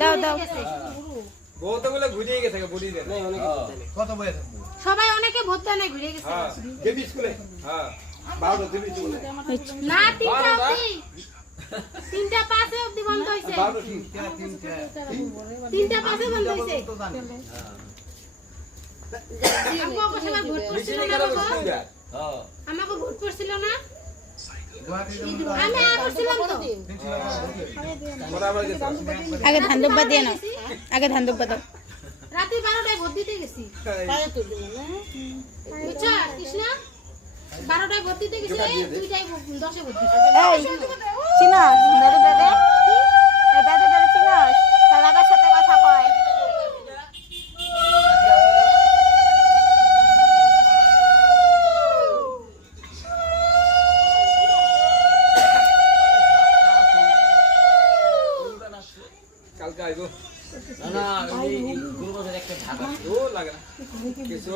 দাও দাও বহুত গুলো ঘুরিয়ে গেছে বডি দে নাই অনেকে কত বয়স সবাই অনেকে ভোট দেয় না ঘুরে গেছে হ্যাঁ দেবি স্কুলে হ্যাঁ 12 দেবি স্কুলে না তিনটা অবধি তিনটা পাশে অবধি বন্ধ হইছে 12 তিনটা পাশে বন্ধ হইছে আমাকে সবাই ভোট করছিল না বাবা হ্যাঁ আমাকে ভোট করছিল না আমি করছিলাম তো বরাবর গেছে আগে ধান দুব্বা দিয়ে নাও আগে ধান দুব্বা দাও রাতে 12টায় ভোট দিতে গেছি বুঝছো কৃষ্ণা 12টায় ভোট দিতে গেছি 2টায় 10এ ভোট দিছি এই চিনাস দাদু দাদা এই দাদু দাদা চিনাস তালাবার সাথে কথা কয় কালকে আইবো না না এই গুরুবাজার একটা ঢাকা ও লাগে না কিছু